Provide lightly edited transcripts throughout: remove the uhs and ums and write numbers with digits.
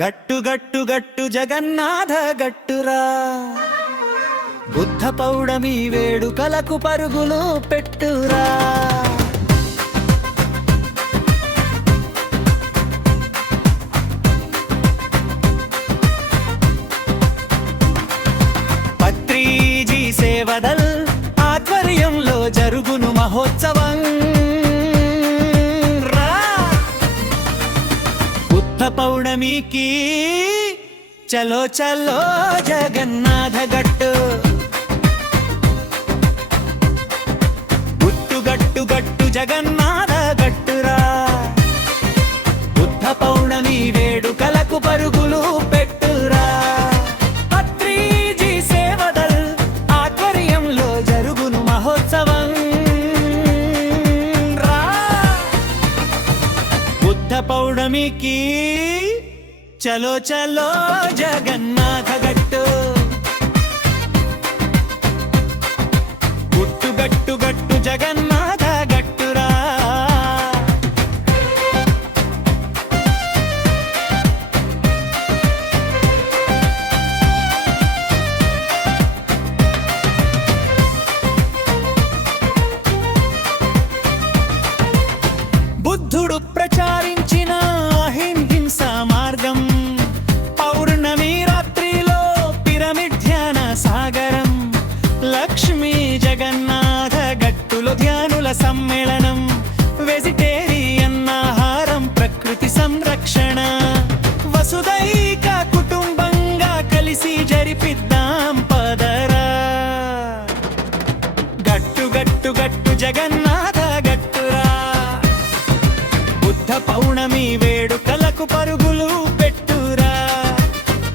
గట్టు గట్టు గట్టు జగన్నాథ గట్టురా, బుద్ధ పౌడమి వేడుకలకు పరుగులు పెట్టురా. పత్రిజీ సేవదల్ ఆధ్వర్యంలో జరుగును మహోత్సవం. పౌర్ణమికి చలో చలో జగన్నాథ గట్టు, గుట్టు గట్టు గట్టు జగన్నాథ గట్టురా, బుద్ధ పౌర్ణమి వేడుకలకు పరుగులు పెట్టురా. పత్రిజీ సేవదల్ ఆధ్వర్యంలో జరుగును మహోత్సవం. బుద్ధ పౌర్ణమికి చలో చలో జగన్నాథ గట్టు, గుట్టు గట్టు గట్టు జగన్నాథ గట్టురా. బుద్ధుడు ప్రచారించిన అహింస మార్గం, పౌర్ణమి రాత్రిలో పిరమిడ్ ధ్యాన సాగరం, లక్ష్మీ జగన్నాథ గట్టులో ధ్యానుల సమ్మేళనం, వెజిటేరియన్ ఆహారం, ప్రకృతి సంరక్షణ, వసుదైక కుటుంబంగా కలిసి జరిపిద్దాం పదరా. గట్టు గట్టు గట్టు జగన్నాథ గట్టురా, బుద్ధ పౌర్ణమి వేడుకలకు పరుగులు పెట్టురా.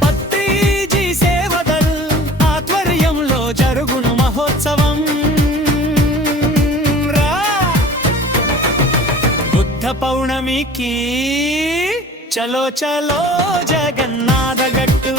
పత్రిజీ సేవదల్ ఆధ్వర్యంలో జరుగును మహోత్సవం. బుద్ధ పౌర్ణమికి చలో చలో జగన్నాథ గట్టు.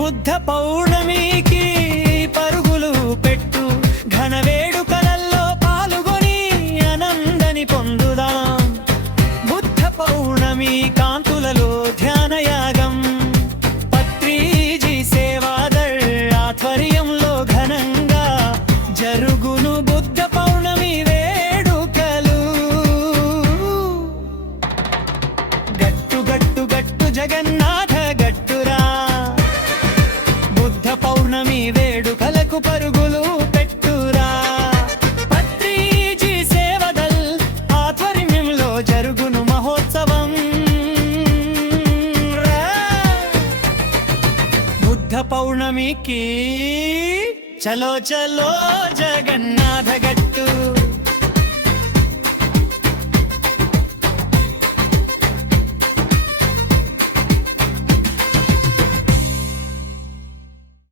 బుద్ధ పౌర్ణమికి పరుగులు పెట్టు, ఘన వేడుకలలో పాల్గొని ఆనందని పొందుదాం. బుద్ధ పౌర్ణమి కాంతులలో ధ్యానయాగం, పత్రిజీ సేవాదళ్ ఆధ్వర్యంలో ఘనంగా జరుగును బుద్ధ పౌర్ణమి వేడుకలు. గట్టు గట్టు గట్టు జగన్నాథ గట్టురా, బుద్ధ పౌర్ణమి వేడుకలకు పరుగులు పెట్టురా. పత్రిజీ సేవదల్ ఆధ్వర్యంలో జరుగును మహోత్సవం. బుద్ధ పౌర్ణమికి చలో చలో జగన్నాథ గట్టు.